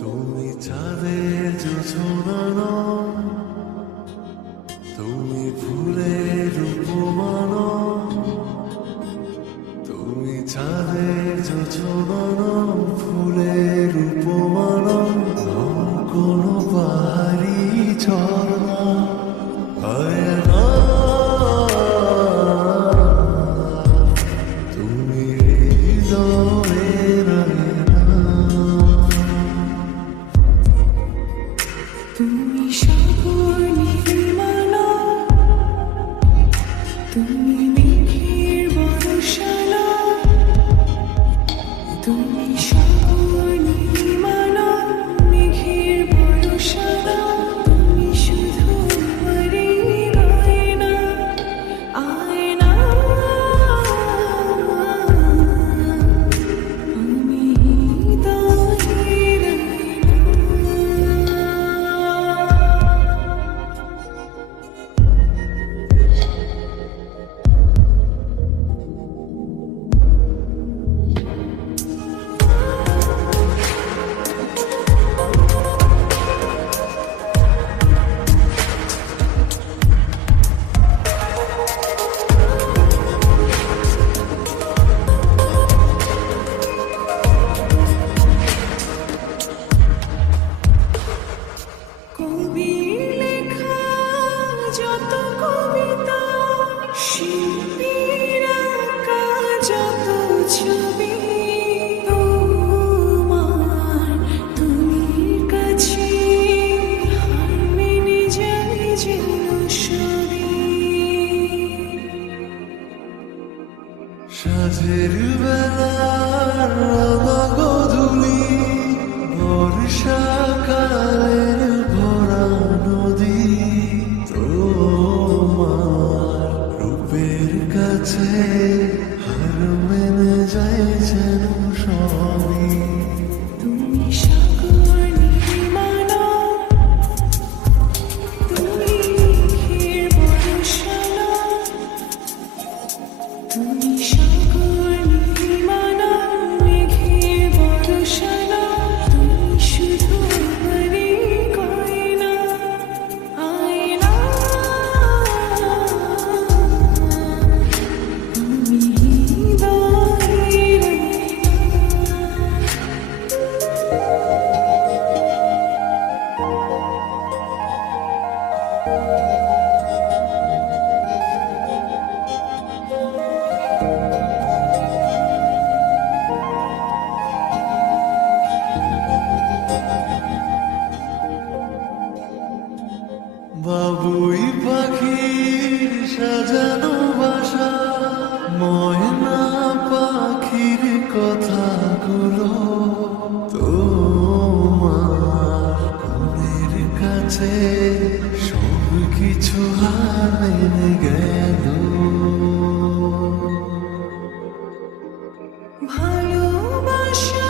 তুমি চাঁদের জোছনা, তুমি ফুলের উপমান, তুমি চাঁদের জোছনা, ফুলের উপমান, কোনো পাহাড়ি ঝর্ণা হয় না। তুমি হৃদয়ের আয়না, তুমি সাগর নীলিমালা, তুমি মেঘের বর্ষালা, তুমি সাগর নীলিমালা, মেঘের বর্ষালা, তুমি শুধু আমারই গয়না, আয়না। আমি হৃদয়ের আয়না। কবির লেখা যত কবিতা, শিল্পীর আঁকা যত ছবি, তোমার তুমির কাছে হার মেনে যায় যেন সবই। সাঁঝের বেলার রাঙা গোধূলি, বর্ষাকালের ভরা নদী, তোমার রূপের কাছে হার মেনে যায় যেন সবই। তুমি সাগর নীলিমালা, তুমি মেঘের বর্ষালা, তুমি সাগর নীলিমালা, মেঘের বর্ষালা, তুমি শুধু আমারই গয়না, আয়না। আমি হৃদয়ের বাবুই পাখির সাজানো বাসা, ময়না পাখির কথাগুলো তোমার মনের কাছে সব কিছু হার মেনে গেল। ভালোবাসা